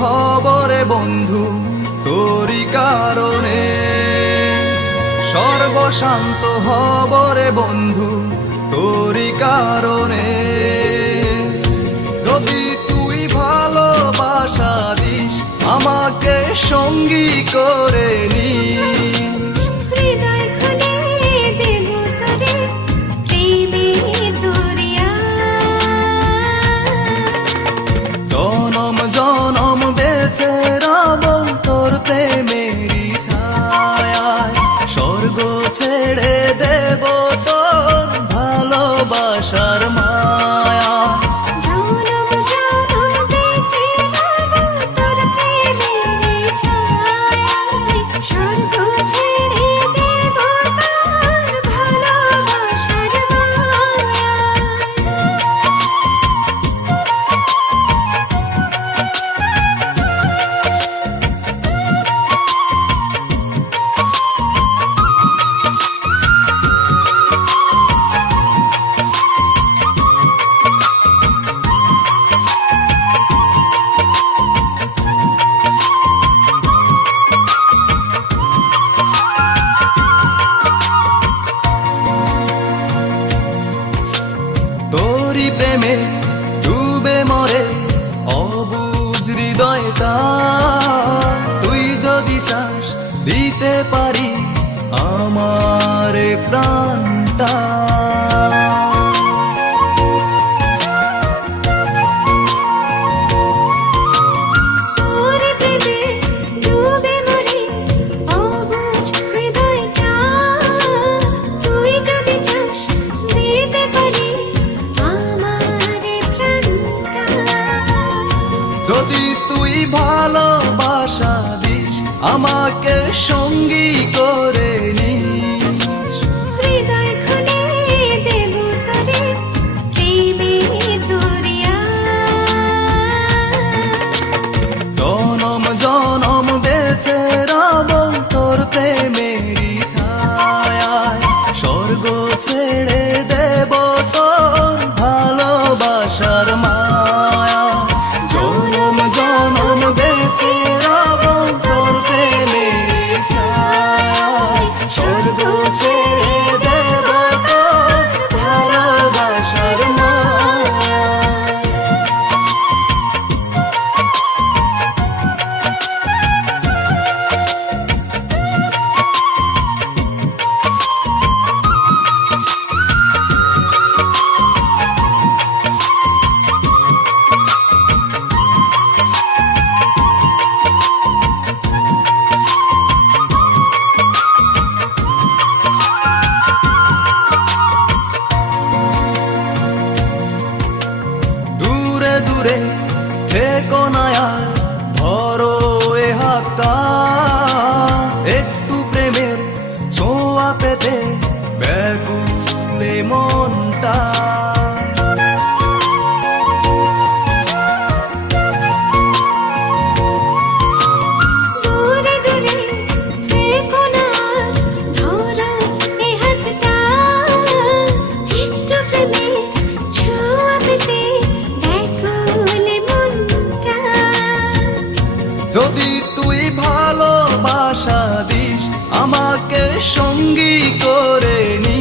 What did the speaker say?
হব রে বন্ধু তোরি কারণে, সর্বশান্ত হব রে বন্ধু তোরি কারণে। যদি তুই ভালোবাসা দিস আমাকে সঙ্গী করে নিস, হৃদয় খুলে দেব তোরে প্রেমের দরিয়া। জনম জনম বেঁচে রব তোর প্রেমেরই ছায়ায়, স্বর্গ ছেড়ে দেব তোর ভালোবাসার মায়া। জনম জনম বেঁচে রব তোর প্রেমের ছায়ায়, স্বর্গ ছেড়ে দেব তোর ভালোবাসার মায়ায়। তোরি প্রেমে ডুবে মরে অবুঝ হৃদয়টা, তুই যদি চাস দিতে পারি আমার প্রাণটা। তোর প্রেমে ডুবে মরি অবুঝ হৃদয়টা, তুই যদি চাস দিতে পারি আমার প্রাণটা। যদি তুই ভালোবাসা দিস আমাকে সঙ্গী করে নিস, হৃদয় খুলে দেব তোরে প্রেমের দরিয়া। জনম জনম বেঁচে রব তোর প্রেমেরই ছায়ায়, স্বর্গ ছেড়ে দেব তোর ভালোবাসার মায়া। জনম জনম বেঁচে রব তোর প্রেমেরই ছায়ায়, স্বর্গ ছেড়ে দেব তোর ভালোবাসার মায়া। দূরে দূরে থেকো না আর ধরো এ হাতটা, একটু প্রেমের ছোঁয়া পেতে ব্যাকুলে মনটা। দূরে দূরে থেকো না আর ধরো এ হাতটা, একটু প্রেমের ছোঁয়া পেতে ব্যাকুল মনটা। যদি তুই ভালোবাসা দিস আমাকে সঙ্গী করে নিস,